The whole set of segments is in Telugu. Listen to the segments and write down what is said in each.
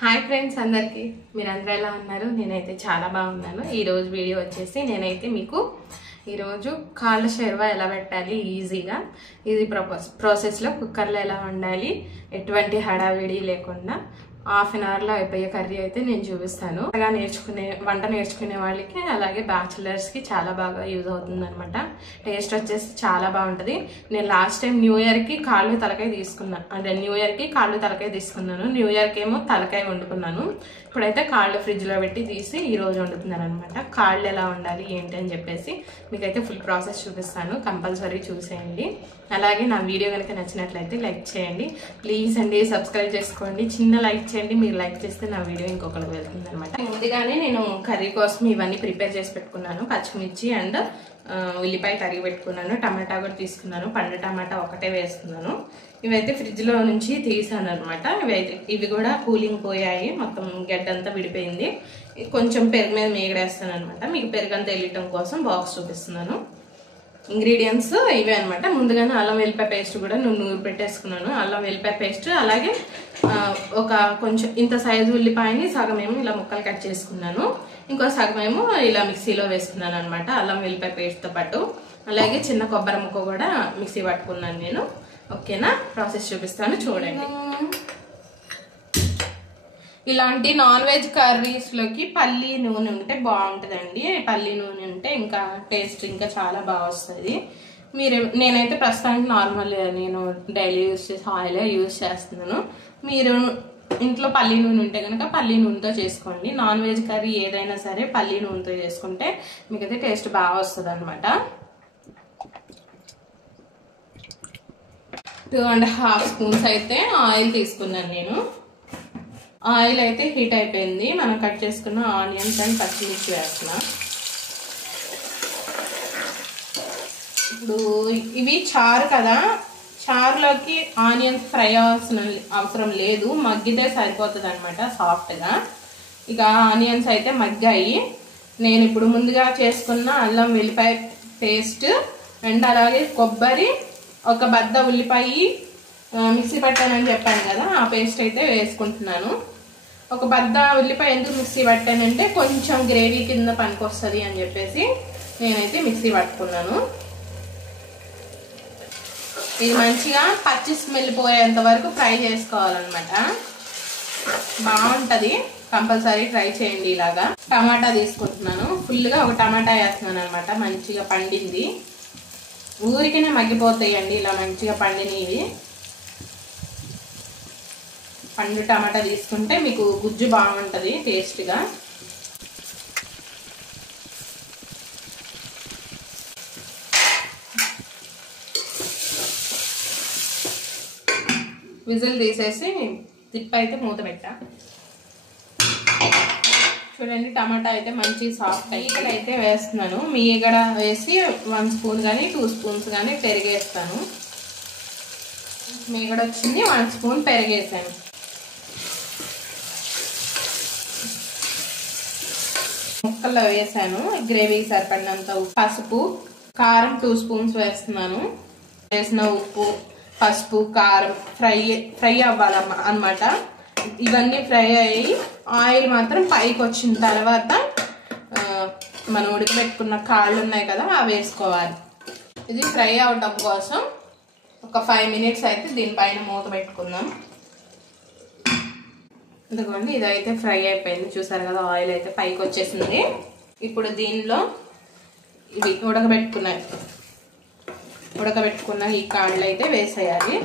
హాయ్ ఫ్రెండ్స్ అందరికీ మీరందరూ ఎలా ఉన్నారు? నేనైతే చాలా బాగున్నాను. ఈరోజు వీడియో వచ్చేసి నేనైతే మీకు ఈరోజు కాళ్ళ షెర్వా ఎలా పెట్టాలి ఈజీగా ఈజీ ప్రాసెస్లో కుక్కర్లో ఎలా వండాలి ఎటువంటి హడావిడి లేకుండా హాఫ్ అన్ అవర్లో అయిపోయే కర్రీ అయితే నేను చూపిస్తాను. వంట నేర్చుకునే వాళ్ళకి అలాగే బ్యాచిలర్స్కి చాలా బాగా యూజ్ అవుతుంది అనమాట. టేస్ట్ వచ్చేసి చాలా బాగుంటుంది. నేను లాస్ట్ టైం న్యూ ఇయర్కి కాళ్ళు తలకాయ తీసుకున్నాను. అంటే న్యూ ఇయర్కి కాళ్ళు తలకాయ తీసుకున్నాను. న్యూ ఇయర్కి ఏమో తలకాయ వండుకున్నాను. ఇప్పుడైతే కాళ్ళు ఫ్రిడ్జ్లో పెట్టి తీసి ఈరోజు వండుతున్నాను అనమాట. కాళ్ళు ఎలా వండాలి ఏంటి అని చెప్పేసి మీకైతే ఫుల్ ప్రాసెస్ చూపిస్తాను. కంపల్సరీ చూసేయండి. అలాగే నా వీడియో కనుక నచ్చినట్లయితే లైక్ చేయండి ప్లీజ్ అండి. సబ్స్క్రైబ్ చేసుకోండి. చిన్న లైక్ చేయండి. మీరు లైక్ చేస్తే నా వీడియో ఇంకొకరికి వెళ్తుంది అనమాట. ముందుగానే నేను కర్రీ కోసం ఇవన్నీ ప్రిపేర్ చేసి పెట్టుకున్నాను. పచ్చిమిర్చి అండ్ ఉల్లిపాయ తరిగి పెట్టుకున్నాను. టమాటా కూడా తీసుకున్నాను. పండు టమాటా ఒకటే వేస్తున్నాను. ఇవైతే ఫ్రిడ్జ్ లో నుంచి తీసాను అనమాట. ఇవి కూడా కూలింగ్ పోయాయి. మొత్తం గడ్డంతా విడిపోయింది. కొంచెం పెరుగు మీద మేగడేస్తాను అనమాట. మీకు పెరుగు అంతా వెళ్ళటం కోసం బాక్స్ చూపిస్తున్నాను. ఇంగ్రీడియంట్స్ ఇవే అనమాట. ముందుగానే అల్లం వెల్లిపాయ పేస్ట్ కూడా నూరు పెట్టేసుకున్నాను. అల్లం వెల్లిపాయ పేస్ట్ అలాగే ఒక కొంచెం ఇంత సైజు ఉల్లిపాయని సగం ఏమో ఇలా ముక్కలు కట్ చేసుకున్నాను. ఇంకో సగం ఏమో ఇలా మిక్సీలో వేసుకున్నాను అనమాట. అల్లం వెల్లిపాయ పేస్ట్తో పాటు అలాగే చిన్న కొబ్బరి ముక్క కూడా మిక్సీ పట్టుకున్నాను నేను. ఓకేనా, ప్రాసెస్ చూపిస్తాను చూడండి. ఇలాంటి నాన్ వెజ్ కర్రీస్లోకి పల్లి నూనె ఉంటే బాగుంటుందండి. పల్లి నూనె ఉంటే ఇంకా టేస్ట్ ఇంకా చాలా బాగా వస్తుంది. నేనైతే ప్రస్తుతానికి నార్మల్ నేను డైలీ యూజ్ చేసే ఆయిల్ యూజ్ చేస్తున్నాను. మీరు ఇంట్లో పల్లి నూనె ఉంటే కనుక పల్లి నూనెతో చేసుకోండి. నాన్ వెజ్ కర్రీ ఏదైనా సరే పల్లి నూనెతో చేసుకుంటే మీకైతే టేస్ట్ బాగా వస్తుంది అనమాట. 2.5 స్పూన్స్ అయితే ఆయిల్ తీసుకున్నాను నేను. ఆయిల్ అయితే హీట్ అయిపోయింది. మనం కట్ చేసుకున్న ఆనియన్స్ అండ్ పచ్చిమిర్చి వేస్తున్నా. ఇప్పుడు ఇవి చారు కదా, చారులోకి ఆనియన్స్ ఫ్రై అవసరం లేదు. మగ్గితే సరిపోతుంది అనమాట సాఫ్ట్గా. ఇక ఆనియన్స్ అయితే మగ్గాయి. నేను ఇప్పుడు ముందుగా చేసుకున్న అల్లం వెల్లిపాయ పేస్ట్ అండ్ అలాగే కొబ్బరి, ఒక బద్ద ఉల్లిపాయ మిక్సీ పట్టానని చెప్పాను కదా, ఆ పేస్ట్ అయితే వేసుకుంటున్నాను. ఒక బద్ద ఉల్లిపాయ ఎందుకు మిక్సీ పట్టానంటే కొంచెం గ్రేవీ కింద పనికొస్తుంది అని చెప్పేసి నేనైతే మిక్సీ పట్టుకున్నాను. ఇది మంచిగా పచ్చి స్మెల్ పోయేంత వరకు ఫ్రై చేసుకోవాలన్నమాట. బాగుంటుంది, కంపల్సరీ ట్రై చేయండి. ఇలాగా టమాటా తీసుకుంటున్నాను. ఫుల్గా ఒక టమాటా వేస్తున్నాను అనమాట. మంచిగా పండింది. ఊరికనే మగ్గిపోతాయండి ఇలా మంచిగా పండినవి. పండు టమాటా తీసుకుంటే మీకు గుజ్జు బాగుంటుంది టేస్ట్గా. విజిల్ తీసేసి తిప్పైతే మూత పెట్టా. చూడండి, టమాటా అయితే మంచి సాఫ్ట్ మీగడ అయితే వేస్తున్నాను. మీగడ వేసి 1 స్పూన్ కానీ 2 స్పూన్స్ కానీ పెరిగేస్తాను. మీగడ వచ్చింది, 1 స్పూన్ పెరిగేసాను. ముక్కల్లో వేసాను. గ్రేవీకి సరిపడినంత పసుపు, కారం 2 స్పూన్స్ వేస్తున్నాను. వేసిన ఉప్పు, పసుపు, కారం ఫ్రై అవ్వాలన్నమాట. ఇవన్నీ ఫ్రై అయ్యి ఆయిల్ మాత్రం పైకి వచ్చిన తర్వాత మనం ఉడకబెట్టుకున్న కాళ్ళు ఉన్నాయి కదా అవి వేసుకోవాలి. ఇది ఫ్రై అవడం కోసం ఒక 5 మినిట్స్ అయితే దీనిపైన మూత పెట్టుకుందాం. ఎందుకంటే ఇదైతే ఫ్రై అయిపోయింది. చూసారు కదా, ఆయిల్ అయితే పైకి వచ్చేసింది. ఇప్పుడు దీనిలో ఇవి ఉడకబెట్టుకున్న ఈ కాళ్ళు అయితే వేసేయాలి.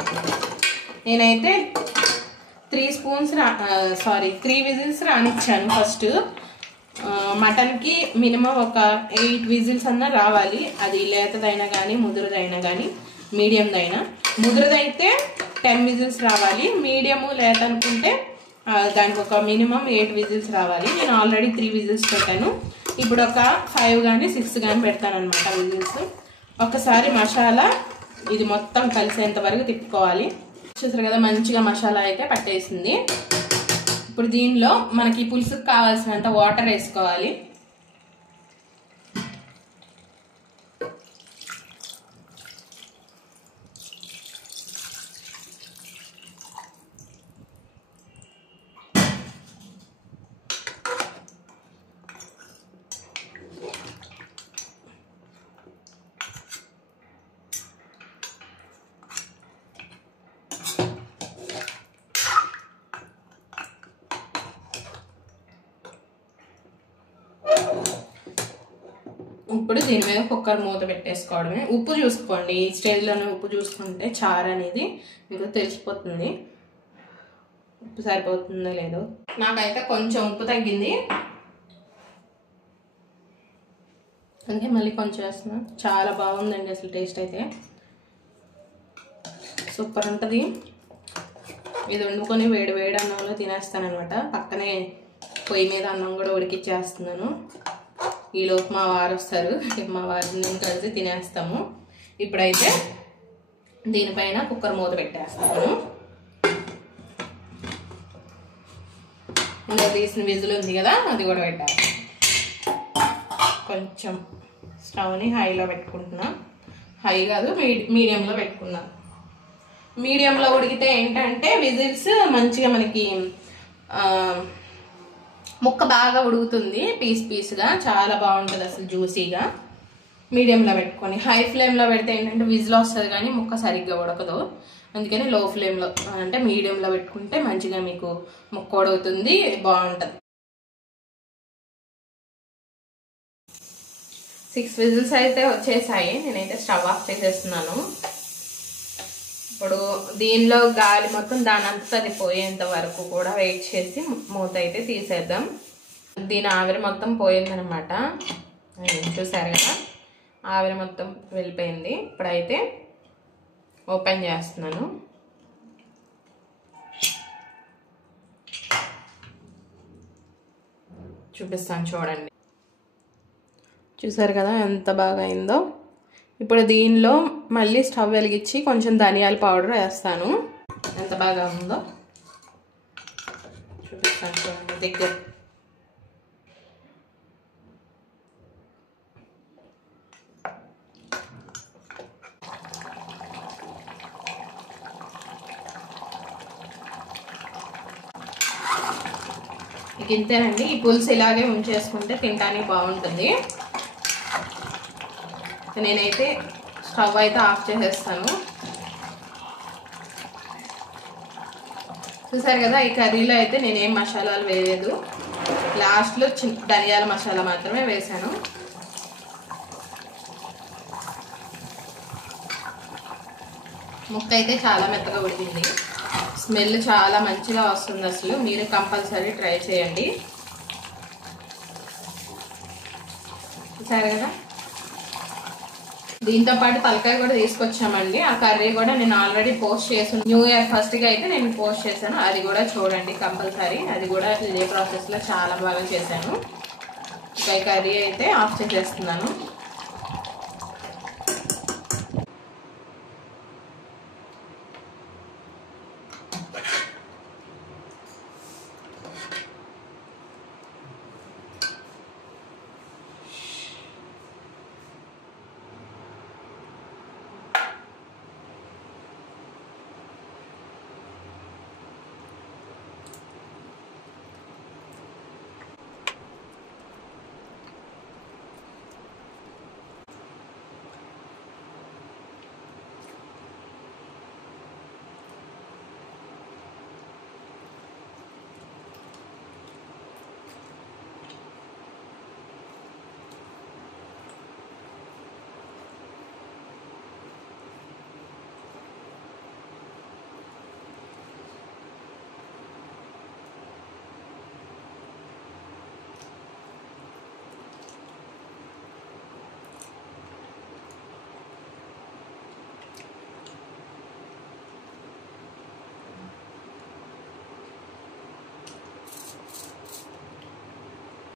నేనైతే 3 విజిల్స్ రానిచ్చాను ఫస్ట్. మటన్కి మినిమం ఒక 8 విజిల్స్ అన్నా రావాలి. అది లేతదైనా కానీ ముదురుదైనా కానీ మీడియందైనా. ముదురుదైతే 10 విజిల్స్ రావాలి. మీడియము లేత అనుకుంటే దానికి ఒక మినిమం 8 విజిల్స్ రావాలి. నేను ఆల్రెడీ 3 విజిల్స్ పెట్టాను. ఇప్పుడు ఒక 5 కానీ 6 కానీ పెడతాను అనమాట విజిల్స్. ఒకసారి మసాలా ఇది మొత్తం కలిసేంత వరకు తిప్పుకోవాలి. చూసారు కదా, మంచిగా మసాలా అయితే పట్టేసింది. ఇప్పుడు దీనిలో మనకి పులుసుకు కావాల్సినంత వాటర్ వేసుకోవాలి. ఇప్పుడు దీని మీద కుక్కర్ మూత పెట్టేసుకోవడమే. ఉప్పు చూసుకోండి, ఈ స్టేజ్లోనే ఉప్పు చూసుకుంటే చారు అనేది మీకు తెలిసిపోతుంది ఉప్పు సరిపోతుందో లేదో. నాకైతే కొంచెం ఉప్పు తగ్గింది, అందుకే మళ్ళీ కొంచెం వేస్తున్నా. చాలా బాగుందండి అసలు, టేస్ట్ అయితే సూపర్ ఉంటుంది. ఇది వండుకొని వేడి వేడి అన్నంలో తినేస్తాను అనమాట. పక్కనే పొయ్యి మీద అన్నం కూడా ఉడికిచ్చేస్తున్నాను. ఈలోపు మా వారు వస్తారు, మా వారిని కలిసి తినేస్తాము. ఇప్పుడైతే దీనిపైన కుక్కర్ మూత పెట్టేస్తాను. ఇందులో తీసిన విజిల్ ఉంది కదా, అది కూడా పెట్టాలి. కొంచెం స్టవ్ని హైలో పెట్టుకుంటున్నా, హై కాదు మీడియంలో పెట్టుకున్నా. మీడియంలో ఉడికితే ఏంటంటే విజిల్స్ మంచిగా మనకి ముక్క బాగా ఉడుకుతుంది, పీస్గా చాలా బాగుంటుంది అసలు, జ్యూసీగా. మీడియంలో పెట్టుకొని హై ఫ్లేమ్లో పెడితే ఏంటంటే విజిల్ వస్తుంది కానీ ముక్క సరిగ్గా ఉడకదు. అందుకని లో ఫ్లేమ్లో అంటే మీడియంలో పెట్టుకుంటే మంచిగా మీకు ముక్క ఉడుకుతుంది, బాగుంటుంది. 6 విజిల్స్ అయితే వచ్చేసాయి. నేనైతే స్టవ్ ఆఫ్ చేసేస్తున్నాను. ఇప్పుడు దీనిలో గాలి మొత్తం దాని అంతా అది పోయేంత వరకు కూడా వెయిట్ చేసి మూత అయితే తీసేద్దాం. దీని ఆవిరి మొత్తం పోయిందనమాట, చూసారు కదా, ఆవిరి మొత్తం వెళ్ళిపోయింది. ఇప్పుడైతే ఓపెన్ చేస్తున్నాను. చూపిస్తాను చూడండి. చూసారు కదా ఎంత బాగా అయిందో. ఇప్పుడు దీనిలో మళ్ళీ స్టవ్ వెలిగించి కొంచెం ధనియాల పౌడర్ వేస్తాను. ఎంత బాగా ఉందో చూపిస్తాను చూడండి దగ్గర. ఇంతేనండి. ఈ పులుసు ఇలాగే ఉంచేసుకుంటే తినడానికి బాగుంటుంది. నేనైతే స్టవ్ అయితే ఆఫ్ చేసేస్తాను. చూసారు కదా, ఈ కర్రీలో అయితే నేనేం మసాలాలు వేయలేదు, లాస్ట్లో ధనియాల మసాలా మాత్రమే వేసాను. ముక్క అయితే చాలా మెత్తగా ఉడికింది, స్మెల్ చాలా మంచిగా వస్తుంది అసలు. మీరు కంపల్సరీ ట్రై చేయండి. చూసారు కదా, దీంతో పాటు తలకాయ కూడా తీసుకొచ్చామండి. ఆ కర్రీ కూడా నేను ఆల్రెడీ పోస్ట్ చేసాను, న్యూ ఇయర్ ఫస్ట్గా అయితే నేను పోస్ట్ చేశాను. అది కూడా చూడండి కంపల్సరీ, అది కూడా ఇదే ప్రాసెస్లో చాలా బాగా చేశాను. ఈ కర్రీ అయితే ఆఫ్ చేసేస్తున్నాను.